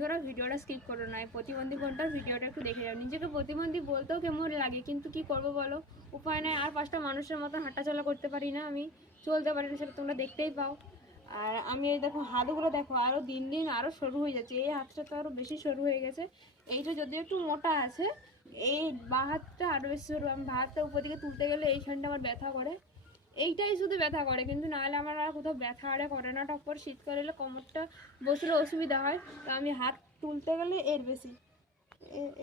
ধরো ভিডিওটা স্কিপ করো না, প্রতিবন্ধী বোনটার ভিডিওটা একটু দেখে যাও। নিজেকে প্রতিবন্ধী বলতেও কেমন লাগে, কিন্তু কি করবো বলো, উপায় নাই। আর 5টা মানুষের মতন হাঁটাচলা করতে পারি না, আমি চলতে পারি না, সেটা তোমরা দেখতেই পাও। আর আমি এই দেখো হাতগুলো দেখো আরও দিন দিন আরও সরু হয়ে যাচ্ছে। এই হাতটা তো আরও বেশি সরু হয়ে গেছে, এইটা যদিও একটু মোটা আছে, এই বাঁ হাতটা আরও বেশি সরু। আমি বাঁ হাতটা উপর দিকে তুলতে গেলে এইখানটা আমার ব্যথা করে, এইটাই শুধু ব্যথা করে, কিন্তু নাহলে আমার আর কোথাও ব্যথা আরে করে না। টপ্পর শীতকালে এলে কোমরটা বসলে অসুবিধা হয়, তো আমি হাত তুলতে গেলে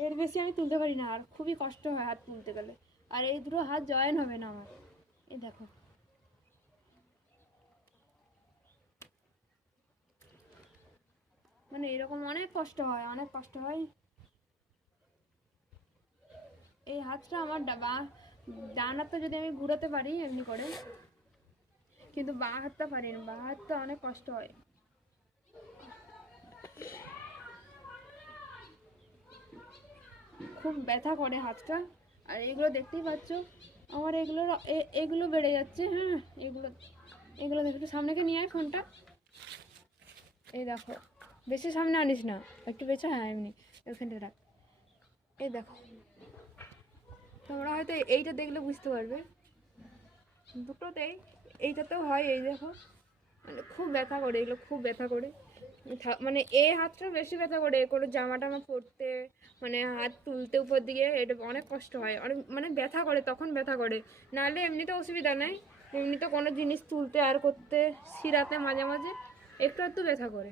এর বেশি আমি তুলতে পারি না, আর খুবই কষ্ট হয় হাত তুলতে গেলে। আর এই দুটো হাত জয়েন হবে না আমার, এই দেখো। মানে এরকম অনেক কষ্ট হয়, অনেক কষ্ট হয়। এই হাতটা আমার ডান হাতটা যদি আমি ঘুরাতে পারি এমনি করে, কিন্তু বাঁ হাতটা পারি না, বাঁ হাতটা অনেক কষ্ট হয়, খুব ব্যথা করে হাতটা। আর এগুলো দেখতেই পাচ্ছ আমার এগুলো বেড়ে যাচ্ছে। হ্যাঁ, এগুলো এগুলো দেখো, সামনেকে নিয়ে আয় ফোনটা। এই দেখো, বেশি সামনে আনিস না, একটু বেছে, হ্যাঁ এমনি ওখানটা রাখ। এই দেখো, তোমরা হয়তো এইটা দেখলে বুঝতে পারবে, দুটোতেই এইটাতেও হয়। এই দেখো, মানে খুব ব্যথা করে, এগুলো খুব ব্যথা করে। মানে এই হাতটা বেশি ব্যথা করে, কোনো জামা টামা পরতে, মানে হাত তুলতে উপর দিকে, এটা অনেক কষ্ট হয়, অনেক মানে ব্যথা করে, তখন ব্যথা করে। নাহলে এমনিতে অসুবিধা নেই, এমনিতে কোনো জিনিস তুলতে আর করতে, শিরাতে মাঝে মাঝে একটু একটু ব্যথা করে।